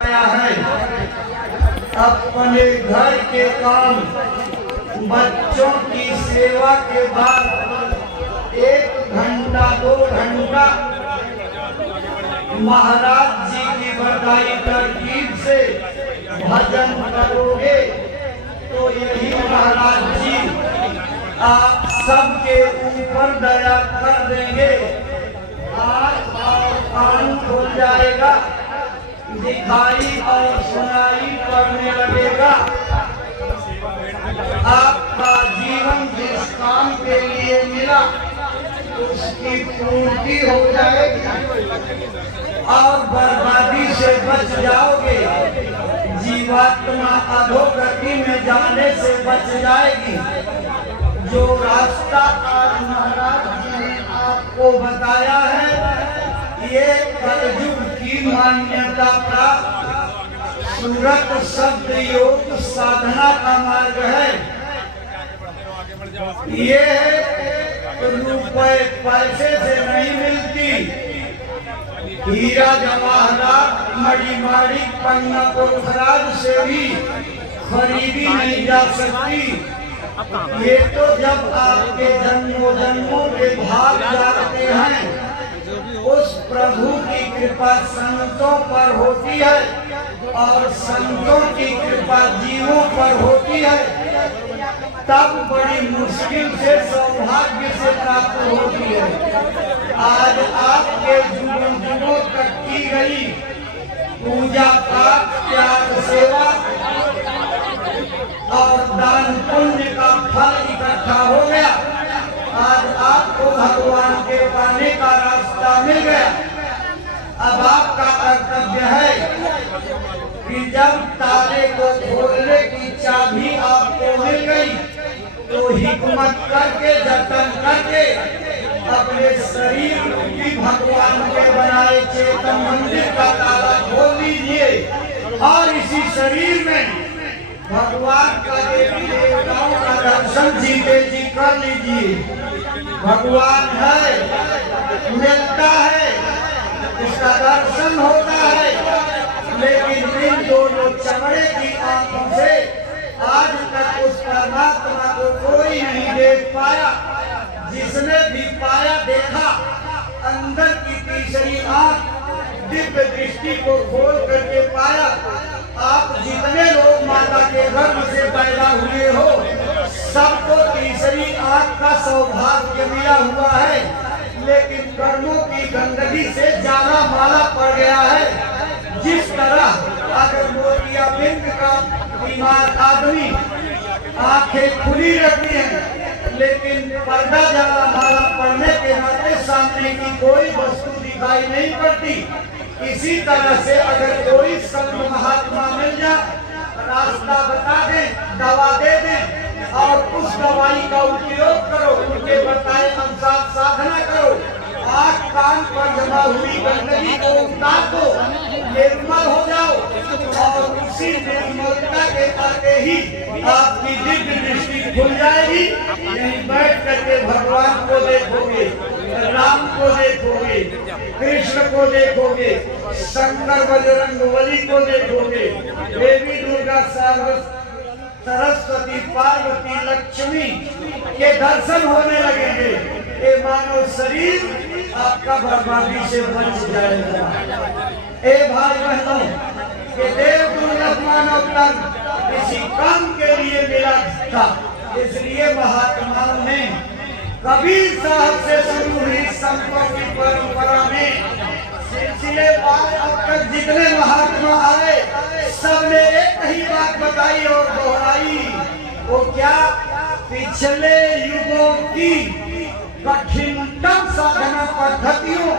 है अपने घर के काम बच्चों की सेवा के बाद 1 घंटा 2 घंटा महाराज जी की बताई तरकीब से भजन करोगे तो यही महाराज जी आप सबके ऊपर दया कर देंगे। आँख और कान खुल जाएगा, दिखाई और सुनाई पड़ने लगेगा। आपका जीवन जिस काम के लिए मिला उसकी पूर्ति हो जाएगी और बर्बादी से बच जाओगे। जीवात्मा अधोगति में जाने से बच जाएगी। जो रास्ता आज महाराज जी ने आपको बताया है ये कलयुग की मान्यता प्राप्त सूरत शब्द योग साधना का मार्ग है। ये रुपए पैसे से नहीं मिलती, हीरा जवाहरात मणिमाणी पन्ना पोखराज से भी खरीदी नहीं जा सकती। ये तो जब आपके जन्मों जन्मों के भाग जाते हैं उस प्रभु की कृपा संतों पर होती है और संतों की कृपा जीवों पर होती है, तब बड़ी मुश्किल से सौभाग्य से प्राप्त होती है। आज आपके जुगों तक की गई पूजा पाठ त्याग सेवा और दान पुण्य का फल इकट्ठा हो गया। आज आपको भगवान के पाने का रास्ता मिल गया। अब आपका कर्तव्य है कि जब ताले को खोलने की चाबी आपको मिल गई तो हिकमत करके जतन करके अपने शरीर की भगवान के बनाए चेतन मंदिर का ताला खोल लीजिए और इसी शरीर में भगवान का देवी देवताओं का दर्शन जीते जी कर लीजिए। भगवान है, मिलता है, उसका दर्शन होता है, लेकिन इन दोनों चमड़े की आंखों से आज तक उस परमात्मा को कोई नहीं देख पाया। जिसने भी पाया देखा, अंदर की तीसरी आंख दिव्य दृष्टि को खोल करके पाया। आप जितने लोग माता के गर्भ से पैदा हुए हो सबको तीसरी आंख का सौभाग्य मिला हुआ है, लेकिन कर्मों की गंदगी से जाना माला पड़ गया है। जिस तरह अगर मोतियाबिंद का बीमार आदमी आंखें खुली रहती हैं लेकिन पर्दा जाना माला पड़ने के नाते सामने की कोई वस्तु दिखाई नहीं पड़ती, इसी तरह से अगर कोई संत महात्मा मिल जाए, रास्ता बता दें, दवा दे दें और उस दवाई का उपयोग करो, उनके बताए अनुसार साधना करो, आँख कान पर जमा हुई गंदगी को उतार दो, निर्मल हो जाओ और उसी निर्मलता के आगे ही आपकी दिव्य दृष्टि खुल जाएगी। यहीं बैठ करके भगवान को देखोगे, राम को देखोगे, कृष्ण को देखोगे, शंकर बजरंग बली को देखोगे, देवी दुर्गा सरस्वती पार्वती लक्ष्मी के दर्शन होने लगेंगे। ये मानव शरीर आपका बर्बादी से बच जाएगा। ए भाई बहनों, ये देव दुर्लभ मानव तन किसी काम के लिए मिला था, इसलिए महात्माओं ने कबीर साहब से शुरू हुई संतों की परंपरा में सिलसिलेवार अब तक जितने महात्मा आए सबने एक ही बात बताई और दोहराई। वो क्या? पिछले युगों की कठिनतम साधना पद्धतियों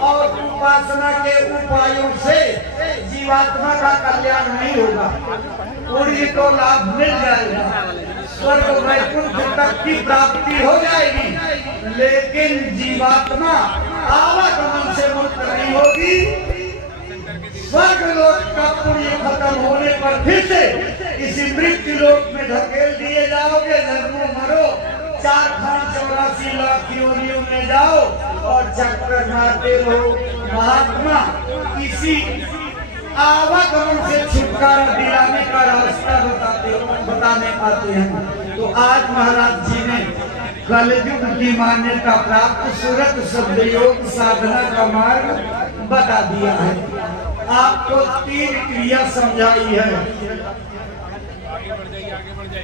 और उपासना के उपायों से जीवात्मा का कल्याण नहीं होगा। पूरी तो लाभ मिल जाएगा, स्वर्ग वैकुंठ तक की प्राप्ति हो जाएगी, लेकिन जीवात्मा आवागमन से मुक्त नहीं होगी। स्वर्ग लोक का पुण्य खत्म होने पर फिर से इसी मृत्यु लोक में धकेल दिए जाओगे। जन्मों मरो, 484 लाख योनियों में जाओ और चक्कर मारते रहो। महात्मा इसी आवागमन से छुटकारा दिलाने का रास्ता बताने आते हैं। तो आज महाराज जी ने कलयुग की मान्यता प्राप्त सूरत शब्द योग साधना का मार्ग बता दिया है। आपको 3 क्रिया समझाई है,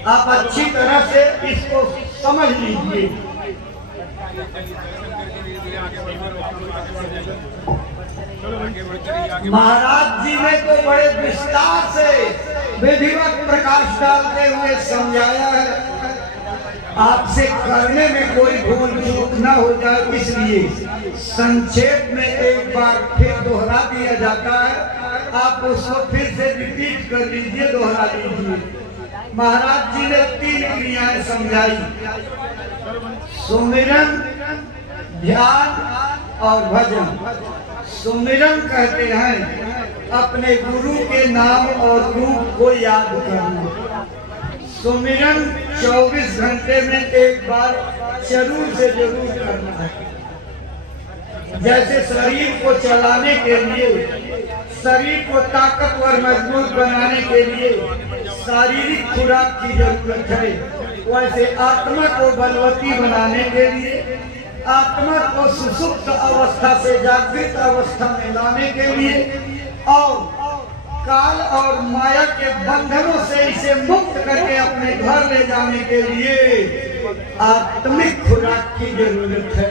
आप अच्छी तरह से इसको समझ लीजिए। महाराज जी ने तो बड़े विस्तार से विधिवत प्रकाश डालते हुए समझाया है। आपसे करने में कोई भूल चूक न हो जाए, इसलिए संक्षेप में एक बार फिर दोहरा दिया जाता है। आप उसको फिर से रिपीट कर लीजिए, दोहरा लीजिए। महाराज जी ने 3 क्रियाएं समझाई, सुमिरन, ध्यान और भजन। सुमिरन कहते हैं अपने गुरु के नाम और रूप को याद करना। सुमिरन 24 घंटे में एक बार जरूर से जरूर करना है। जैसे शरीर को चलाने के लिए, शरीर को ताकतवर मजबूत बनाने के लिए शारीरिक खुराक की जरूरत है, वैसे आत्मा को बलवती बनाने के लिए, आत्मा को सुसुप्त अवस्था से जागृत अवस्था में लाने के लिए और काल और माया के बंधनों से इसे मुक्त करके अपने घर ले जाने के लिए आत्मिक खुराक की जरूरत है।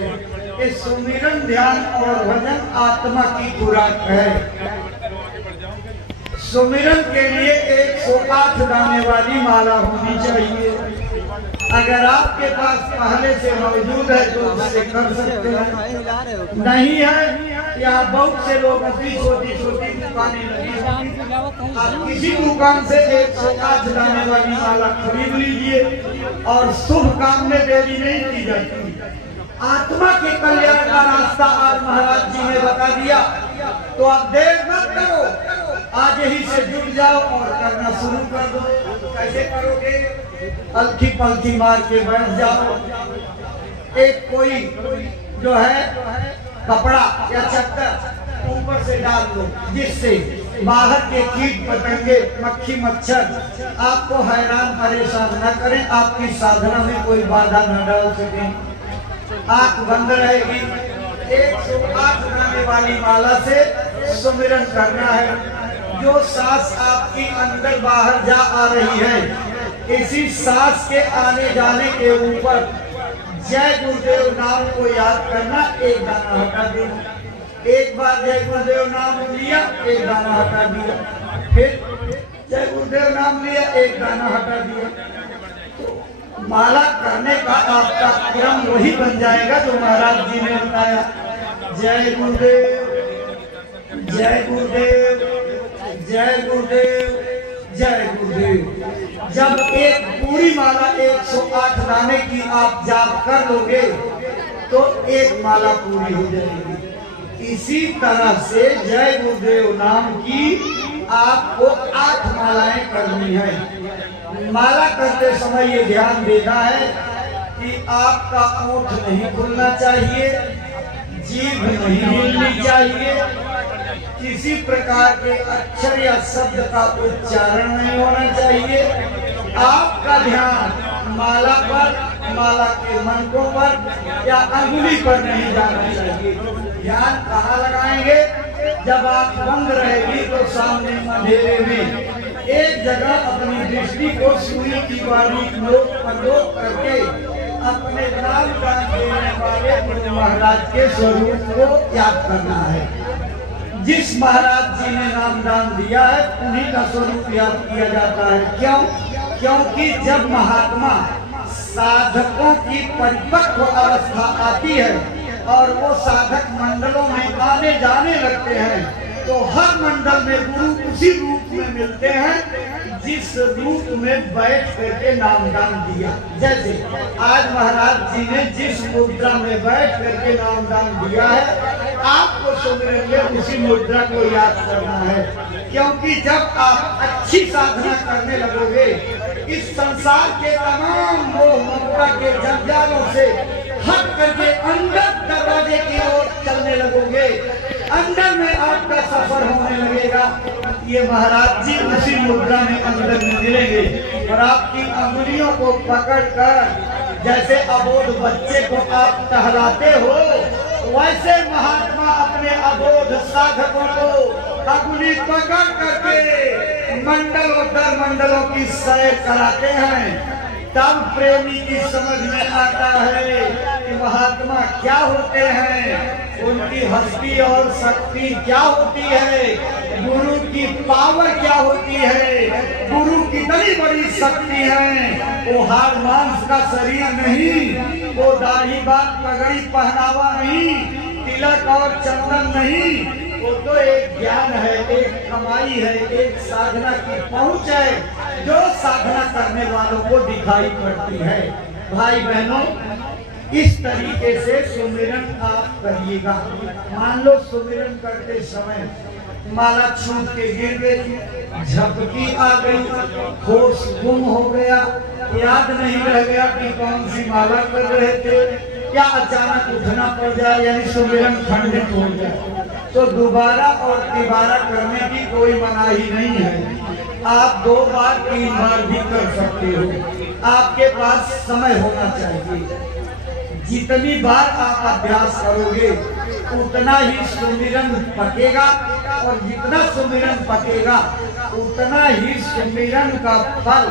इस सुमिरन, ध्यान और भजन आत्मा की खुराक है। सुमिरन के लिए 108 दाने वाली माला होनी चाहिए। अगर आपके पास पहले से मौजूद है तो उससे कर सकते हैं, नहीं है या बहुत से लोग अपनी छोटी छोटी दुकानें लगी, आप किसी दुकान से 108 दाने वाली माला खरीद लीजिए और शुभ काम में देरी नहीं की जाती। आत्मा के कल्याण का रास्ता आज महाराज जी ने बता दिया, तो आप देर मत करो, आज ही से जुट जाओ और करना शुरू कर दो। कैसे करोगे? अलथी पलथी मार के बैठ जाओ। एक कोई जो है कपड़ा या चद्दर ऊपर से डाल दो, जिससे बाहर के कीट पतंगे, मक्खी मच्छर आपको हैरान परेशान न करें, आपकी साधना में कोई बाधा न डाल सकें। आंख बंद रहेगी। 108 दाने वाली माला से सुमिरन करना है। जो सांस आपकी अंदर बाहर जा आ रही है, इसी सांस के आने जाने के ऊपर जय गुरुदेव नाम को याद करना, एक दाना हटा देना। एक बार जय गुरुदेव नाम लिया, एक दाना हटा दिया, फिर जय गुरुदेव नाम लिया, एक दाना हटा दिया। तो माला करने का आपका क्रम वही बन जाएगा जो महाराज जी ने बताया। जय गुरुदेव, जय गुरुदेव, जय गुरुदेव, जय गुरुदेव। जब एक पूरी माला 108 दाने की आप जाप कर लोगे तो एक माला पूरी हो जाएगी। इसी तरह से जय गुरुदेव नाम की आपको 8 मालाएं करनी है। माला करते समय ये ध्यान देना है कि आपका ओठ नहीं खुलना चाहिए, जीभ नहीं हिलनी चाहिए, किसी प्रकार के अक्षर या शब्द का उच्चारण नहीं होना चाहिए। आपका ध्यान माला पर, माला के मनकों पर या अंगुली पर नहीं जाना चाहिए। ध्यान कहाँ लगाएंगे? जब आँख बंद रहेगी तो सामने अंधेरे में एक जगह अपनी दृष्टि को सुई की बारीक नोक पर नोक करके अपने नाम दान देने वाले गुरु महाराज के स्वरूप को याद करना है। जिस महाराज जी ने नाम दान दिया है उन्हीं का स्वरूप याद किया जाता है। क्यों? क्योंकि जब महात्मा साधकों की परिपक्व अवस्था आती है और वो साधक मंडलों में आने जाने लगते हैं तो हर मंडल में गुरु उसी रूप में मिलते हैं जिस रूप में बैठ करके नामदान दिया। जैसे आज महाराज जी ने जिस मुद्रा में बैठ करके नामदान दिया है, आपको सुमिरन में उसी मुद्रा को याद करना है। क्योंकि जब आप अच्छी साधना करने लगोगे, इस संसार के तमाम मोह ममता के जंजालों से हट करके अंदर दरवाजे की ओर चलने लगोगे अंदर में आपका सफर होने लगेगा। ये महाराज जी उसी मुद्रा में अंदर में मिलेंगे और आपकी अंगुलियों को पकड़कर जैसे अबोध बच्चे को आप टहलाते हो, वैसे महात्मा अपने अबोध साधकों को अंगुली पकड़ करके मंडलों दर मंडलों की सैर कराते हैं। तब प्रेमी की समझ में आता है कि महात्मा क्या होते हैं, उनकी हस्ती और शक्ति क्या होती है, गुरु की पावर क्या होती है, गुरु कितनी बड़ी शक्ति है। वो हाड़ मांस का शरीर नहीं, वो दाढ़ी बाल पगड़ी पहनावा नहीं, तिलक और चंदन नहीं, वो तो एक ज्ञान है, एक कमाई है, एक साधना की पहुंच है जो साधना करने वालों को दिखाई पड़ती है। भाई बहनों, इस तरीके से सुमिरन आप करिएगा। मान लो सुमिरन करते समय माला छूट के गिर गई, झपकी आ गई, होश गुम हो गया, याद नहीं रह गया कि कौन सी माला कर रहे थे, या अचानक उठना पड़ जाए यानी सुमिरन खंडित हो जाए, तो दोबारा और तिबारा करने की कोई मनाही नहीं है। आप 2 बार 3 बार भी कर सकते हो। आपके पास समय होना चाहिए। जितनी बार आप अभ्यास करोगे उतना ही सुमिरन पकेगा, और जितना सुमिरन पकेगा उतना ही सुमिरन का फल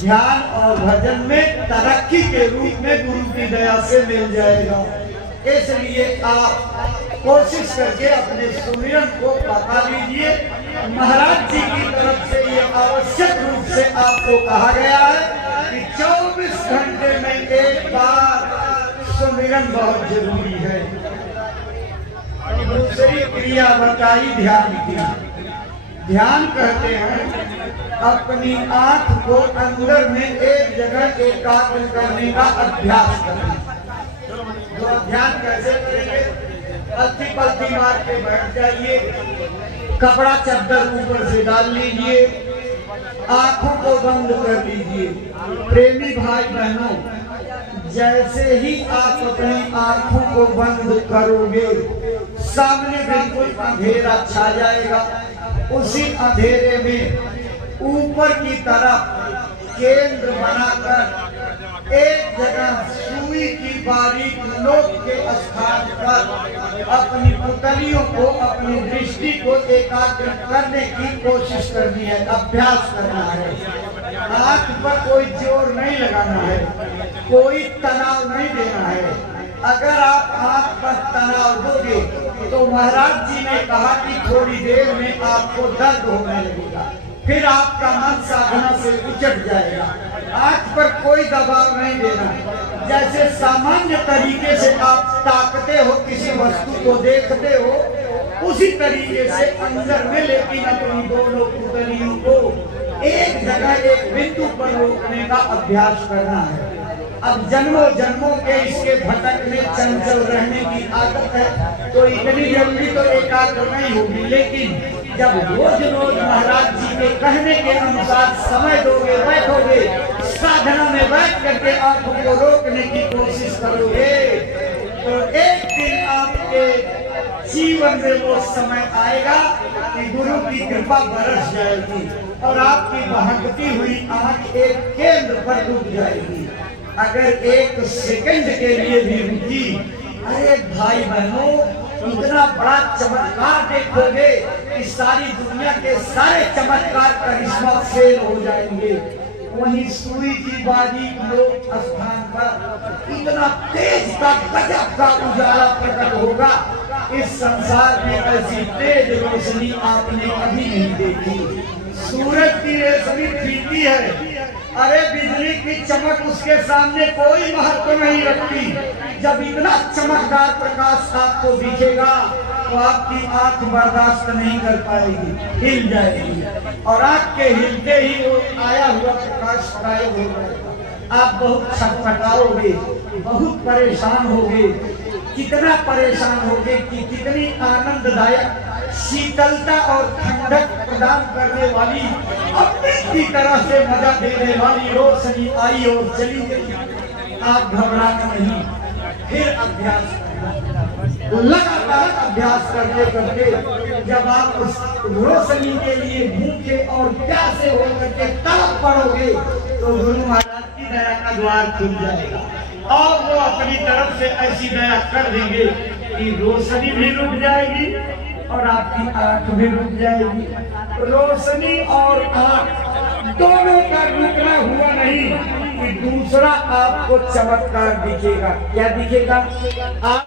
ध्यान और भजन में तरक्की के रूप में गुरु की दया से मिल जाएगा। इसलिए आप कोशिश करके अपने सुमिरन को पका लीजिए। महाराज जी की तरफ से ये आवश्यक रूप से आपको कहा गया है कि 24 घंटे में एक बार सुमिरन बहुत जरूरी है। दूसरी क्रिया बताई ध्यान की। ध्यान कहते हैं अपनी आंख को अंदर में एक जगह एकाग्र करने का अभ्यास करना। तो ध्यान कैसे करेंगे? पलती पलती मार के बैठ जाइए, कपड़ा चद्दर ऊपर से डाल लीजिए, आंखों को बंद कर लीजिए। प्रेमी भाई बहनों, जैसे ही आप अपनी आंखों को बंद करोगे सामने बिल्कुल अंधेरा छा जाएगा। उसी अंधेरे में ऊपर की तरफ केंद्र बनाकर एक जगह सुई की बारीक नोक के स्थान पर अपनी पुतलियों को, अपनी दृष्टि को एकाग्र करने की कोशिश करनी है, अभ्यास करना है। आंख पर कोई जोर नहीं लगाना है, कोई तनाव नहीं देना है। अगर आप आंख पर तनाव दोगे तो महाराज जी ने कहा कि थोड़ी देर में आपको दर्द होने लगेगा, फिर आपका मन साधना से उचट जाएगा। आंख पर कोई दबाव नहीं देना। जैसे सामान्य तरीके से आप ताकते हो, किसी वस्तु को देखते हो, उसी तरीके से अंदर में लेकिन अपनी दोनों पुतलियों को एक जगह एक बिंदु पर रोकने का अभ्यास करना है। अब जन्मों जन्मों के इसके भटकने, चंचल रहने की आदत है, तो इतनी जल्दी तो एकाग्र नहीं होगी। लेकिन जब रोज रोज महाराज जी के कहने के अनुसार समय दोगे, बैठोगे, साधना में बैठ करके आंखों को रोकने की कोशिश करोगे, तो एक दिन आपके जीवन में वो समय आएगा कि गुरु की कृपा बरस जाएगी और आपकी बहकती हुई आंख एक केंद्र पर रुक जाएगी। अगर 1 सेकंड के लिए भी रुकी, अरे भाई बहनों, इतना बड़ा चमत्कार देखोगे कि सारी दुनिया के सारे चमत्कार करिश्मा फेल हो जाएंगे। वहीं सुई की बारीक नोक स्थान पर इतना तेज का गजब का उजाला प्रकट होगा, इस संसार में ऐसी तेज रोशनी आपने कभी नहीं देखी। सूरज की रोशनी फीकी है, अरे बिजली की चमक उसके सामने कोई महत्व नहीं रखती। जब इतना चमकदार प्रकाश आपको दिखेगा तो आपकी आंख बर्दाश्त नहीं कर पाएगी, हिल जाएगी, और आंख के हिलते ही वो आया हुआ प्रकाश गायब हो जाएगा। आप बहुत छटपटाओगे, बहुत परेशान होगे। कितना परेशान होगे कि कितनी आनंददायक, शीतलता और ठंडक प्रदान करने वाली, अपनी की तरह से मजा देने वाली रोशनी आई और चली गई। आप घबराना नहीं, फिर अभ्यास करना। लगातार अभ्यास करते करते जब आप उस रोशनी के लिए भूखे और प्यासे होकर के तड़प पड़ोगे तो गुरु महाराज की दया का द्वार खुल जाएगा और वो अपनी तरफ से ऐसी दया कर देंगे कि रोशनी भी रुक जाएगी और आपकी आंख भी रुक जाएगी। रोशनी और आंख दोनों का रुकना हुआ नहीं कि दूसरा आपको चमत्कार दिखेगा। क्या दिखेगा? आप